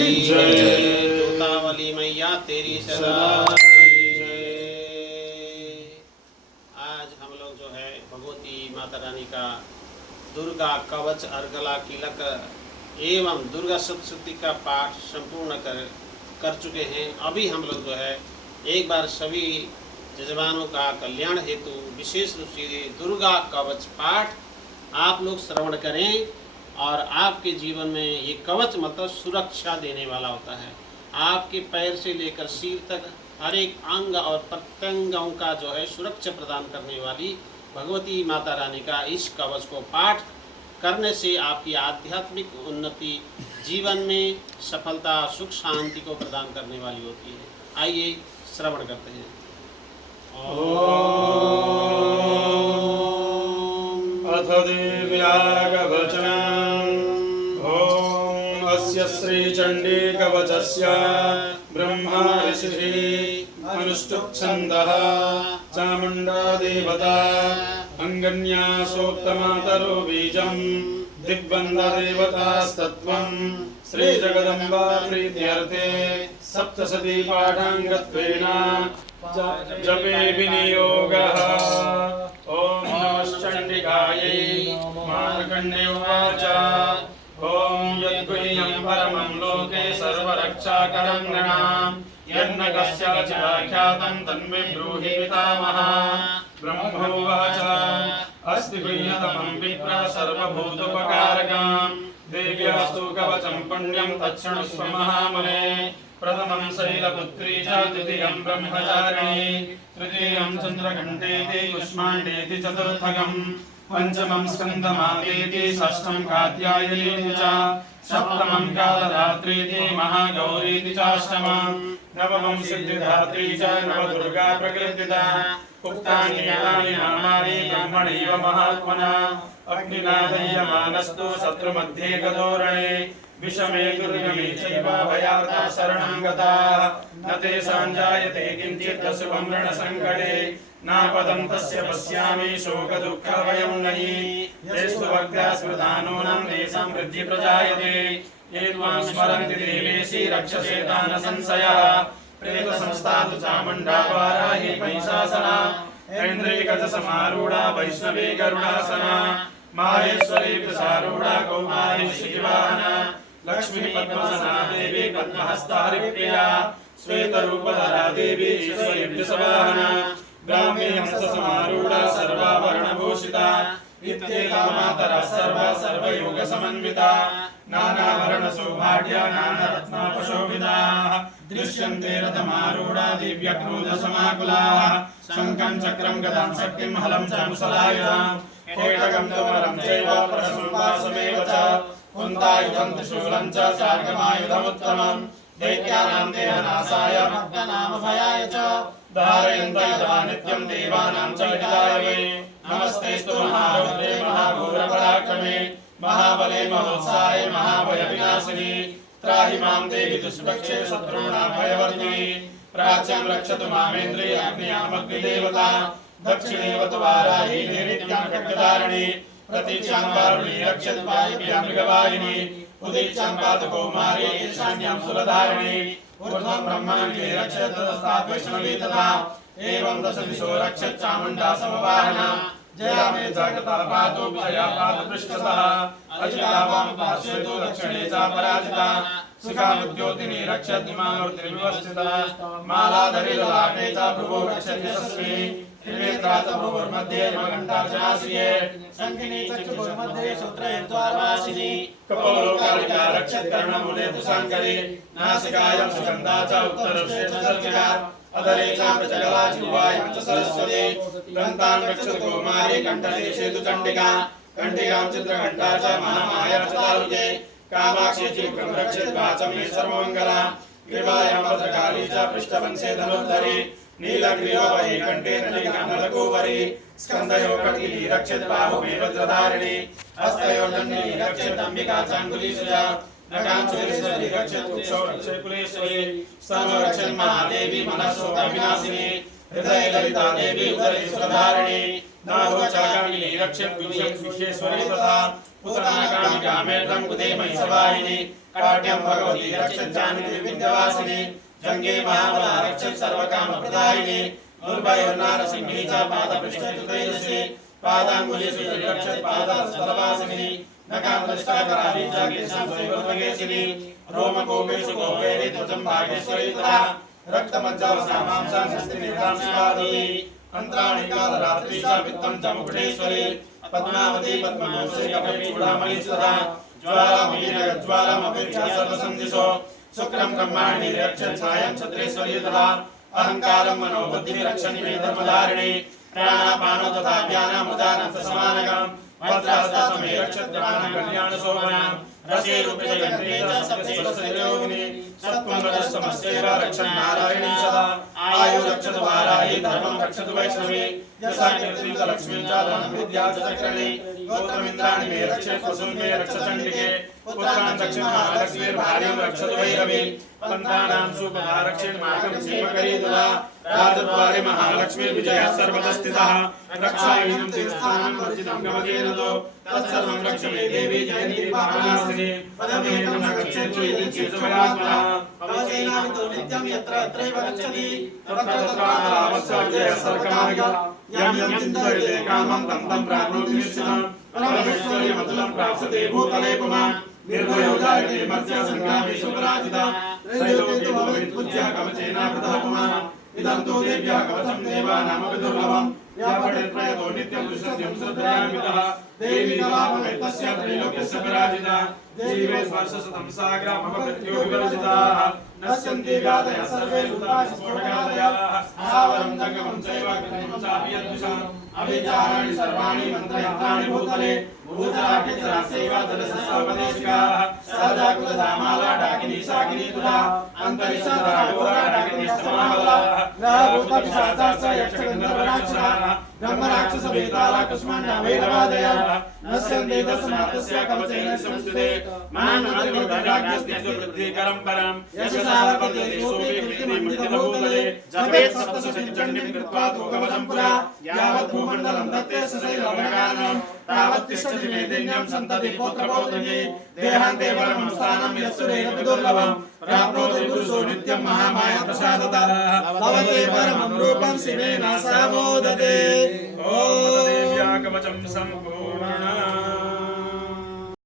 जय। जोतावली मैया तेरी सदा आज हम लोग जो है भगवती माता रानी का दुर्गा कवच अर्गला किलक एवं दुर्गा सप्तशती का पाठ संपूर्ण कर चुके हैं। अभी हम लोग जो है एक बार सभी जजमानों का कल्याण हेतु विशेष रूप से दुर्गा कवच पाठ आप लोग श्रवण करें और आपके जीवन में ये कवच मतलब सुरक्षा देने वाला होता है। आपके पैर से लेकर सिर तक हर एक अंग और प्रत्यंगों का जो है सुरक्षा प्रदान करने वाली भगवती माता रानी का इस कवच को पाठ करने से आपकी आध्यात्मिक उन्नति, जीवन में सफलता, सुख शांति को प्रदान करने वाली होती है। आइए श्रवण करते हैं। अथ देव्या कवचम् ॐ अस्य श्रीचण्डी कवचस्य ब्रह्मा ऋषिः अनुष्टुप्-छन्दः चामुण्डा देवता अङ्गन्यासोक्तमातरो बीजं दिग्बन्धदेवतास्तत्त्वं श्रीजगदम्बा प्रीत्यर्थे सप्तशती पाठाङ्गत्वेन जपे विनियोगः। ॐ नमश्चण्डिकायै मार्कण्डेय उवाच ॐ यद्गुह्यं परमं लोके सर्वरक्षाकरं नृणां यन्न कस्यचिदाख्यातं तन्मे ब्रूहि पितामहः। ब्रह्मोवाच अस्ति गुह्यतमं विप्र सर्वभूतोपकारकं देव्यास्तु कवचं पुण्यं तच्छृणुष्व महामुने। प्रथमं शैलपुत्री च द्वितीयं ब्रह्मचारिणी तृतीयं चन्द्रघण्टेति कुष्माण्डेति चतुर्थकं पंचमं स्कन्दमातेति षष्ठं कात्यायनीति च सप्तमं कालरात्रीति महागौरीति चाष्टमं नवमं सिद्धिदात्री च नवदुर्गा प्रकृतिता। उक्तानि एतानि नामानि ब्रह्मणैव महात्मना अग्निना दह्यमानस्तु शत्रुमध्ये गतोरणे विषमे दुर्गमे चैव भयार्ता शरणं गताः न तेषां जायते किञ्चित् अशुभं रणसङ्कटे नापदं तस्य पश्यामि शोकदुःखभयं नहि येषु भक्त्या स्मृतानूनां तेषां वृद्धिः प्रजायते ये त्वां स्मरन्ति देवेशि रक्षसे दानसंशयः प्रेतसंस्था तु चामुण्डा वाराही महिषासना ऐन्द्रियगजसमारूढा वैष्णवी गरुडासना माहेश्वरी वृषारूढा कौमारी श्रीवाहना लक्ष्मी पद्मसना देवी पद्महस्ता हरिप्रिया श्वेतरूपधरा देवी ईश्वरी वृषवाहना ब्राह्मी हंससमारूढा सर्वाभरणभूषिता इत्येता मातरः सर्वा सर्वयोगसमन्विता नानाभरणसौभाग्या नानारत्नापशोभिताः दृश्यन्ते रथमारूढा दिव्यक्रोधसमाकुलाः शङ्खं चक्रं गदां शक्तिं हलं च मुसलायुधां केटकं तोमरं चैव प्रशंवासमेव च कुन्तायुधं त्रिशूलं च सार्गमायुधमुत्तमं दैत्यानां देहनाशाय भक्तानामभयाय च धारयन्तयुधा नित्यं देवानां च हिताय वै नमस्तेस्तु महारुद्रे महाघोरपराक्रमे महाबले महोत्साहे महाभयविनाशिनी त्राहि मां देवि दुष्पक्षे शत्रूणां भयवर्धिनी प्राच्यं रक्षतु मामेन्द्रिय अग्नियामग्निदेवता दक्षिणेवतु वाराही नैऋत्यां खड्गधारिणी प्रतीक्षां वारुणी रक्षतु वायुभ्यां मृगवाहिनी उदीक्षां पातु कौमारी ईशान्यां शूलधारिणी ऊर्ध्वं ब्रह्मणि रक्षतु ततस्तात् वैष्णवी तथा एवं दशदिशो रक्षत् चामुण्डा समवाहना जया मे जागता पातु विजया पातु पृष्ठतः अजिता वाम पार्श्वे तु दक्षिणे च पराजिता शिखामुद्योतिनी रक्षति मामूर्तिर्विवस्थिता मालाधरी ललाटे च भ्रुवो रक्षति यशस्विनी त्रिनेत्रा च भ्रुवोर्मध्ये मघण्टार्चनासिके शङ्खिनी चक्षुर्मध्ये सूत्रैर्द्वारवासिनी कपोलोकालिका रक्षति कर्णमूले तु शाङ्करी नासिकायां सुगन्धा च उत्तरश्रे च सर्जिका अधरे चाम्रचकला जिह्वायां च सरस्वती दन्तान् रक्षतु कौमारी कण्ठदेशे तु चण्डिका कण्ठिकां चित्रघण्टा च महामाया च तालुके कामाक्षी चिमुखं रक्षति वाचं मे सर्वमङ्गला ग्रीवायां भद्रकाली च पृष्ठवंशे धनुर्धरी नीलग्रीवा वही कण्ठे नलिकानलकुवरी स्कन्धयो खड्गिनी रक्षति बाहुमे वज्रधारिणी हस्तयोर्दण्डिनी रक्षति अम्बिका चाङ्गुलीसुजा नगांचुलेश्वरी रक्षतु कुक्षौ रक्षति कुलेश्वरी स्तनो रक्षति महादेवी मनस्सोकविनाशिनी हृदय ललिता देवी उदरे सुधारिणी नाभोचाकामिनी रक्षद्विषं विश्वेश्वरी तथा पुत्रनाकामि कामेत्रं कुते महिषवाहिनी काट्यं भगवती रक्षज्जानकी विद्यावासिनी जंगे महाबला रक्षत् सर्वकामप्रदायिनी दुर्भयोर्नारसिंही च पादपृष्ठयुतैरसि पादाङ्गुलीषु रक्षत् पादस्थलवासिनी नकामदष्टाकराली च केशं स्वैवर्तकेशिनी रोमकोपेषु गोपेरि त्वचं भागेश्वरी तथा रक्तमज्जावसामांसां शस्त्रिनेत्रां शिवादि अंतराणि कालरात्रि च वित्तं च मुकुटेश्वरी पद्मावती पद्मकोशे कपे चूडामणि तथा ज्वालामपेक्षा सर्वसन्दिशो शुक्रं ब्रह्माणि रक्षत् छायं छत्रेश्वरी तथा अहंकारं मनोबुद्धि रक्षणि मे धर्मधारिणी प्राणापानो तथा व्यानामुदानं समानकं वज्रास्ता मे रक्षत् प्राण कल्याण शोभना रसे रूपे जगन्ते च सप्तसहस्रयोगिनी सत्त्वं रजस्तमस्यैव रक्षन् नारायणी सदा आयु रक्षत वाराहि धर्मं रक्षत वैष्णवी यशा कीर्तिं च लक्ष्मीं च धनं विद्या च चक्रणी गोत्रमिन्द्राणि मे रक्षेत् वसून् मे रक्ष चण्डिके पुत्रान् दक्षिणमहालक्ष्मीर्भार्यं रक्षतु भैरवी पन्थानां सुपदा रक्षेन् मार्गं सीमकरी तुला राजद्वारे महालक्ष्मीर्विजयः सर्वतः स्थितः रक्षाहीनं तीर्थस्थानं वर्जितं गमकेन तो तत्सर्वं रक्ष मे देवी जयन्ती पावनास्ति पदमेन न गच्छेत् इति चेतोयात्मनः भवचैनामितो नित्यं यत्र यत्रैव गच्छति तत्र तत्रावस्य विजयः सर्वकामः यं यं चिन्तयते कामं तं तं प्राप्नोति निश्चितं परमेश्वर्यमतुलं प्राप्स्यते भूतले पुमान् निर्भयो जायते मर्त्य संग्रामेषु पराजिता त्रैलोक्ये भवेत्पूज्यः कवचेनावृतः पुमान् इदं तु देव्यः कवचं देवानामपि दुर्लभं या पठेत् प्रयतो नित्यं दृश्यं श्रद्धयान्वितः देवी नवापमेतस्य त्रैलोक्यस्य पराजिता जीवे स्पर्शशतं साग्रामपकृत्यो विवर्जिताः नश्यन्ति व्याधयः सर्वे भूताः स्फोटकादयः स्थावरं जङ्गमं चैव कृत्रिमं चापि यद्विषम् अभिचाराणि सर्वाणि मन्त्रयन्त्राणि भूतले भूतराकेतरास्यैव जलसस्योपदेशिकाः सहजाकुलधामाला डाकिनी शाकिनी तुला अन्तरिक्षधरा घोरा डाकिनीस्तमाबलाः ग्रहभूतपिशाचाश्च यक्षगन्धर्वराक्षसाः ब्रह्मराक्षसवेताला कुष्माण्डाभैरवादयाः नश्यन्ति दर्शनार्थस्य कवचैः संस्थिते मानवतिर्भद्राज्ञस्तेजो वृद्धिकरं परं यशसा वर्तते सोऽपि प्रीतिमृतिभूतले जपेत् सप्तशतीचण्डीं कृत्वा तु कवचं पुरा यावत् भूमण्डलं दत्ते सशैलभगानं तावत् तिष्ठति मे दैन्यं सन्तति पौत्रपौत्रिके देहान्ते परमं स्थानं यत्सुरेऽपि दुर्लभं प्राप्नोति पुरुषो नित्यं महामाया प्रसादतः लभते परमं रूपं शिवेन स मोदते ॐ देव्या कवचं सम्पूर्णम्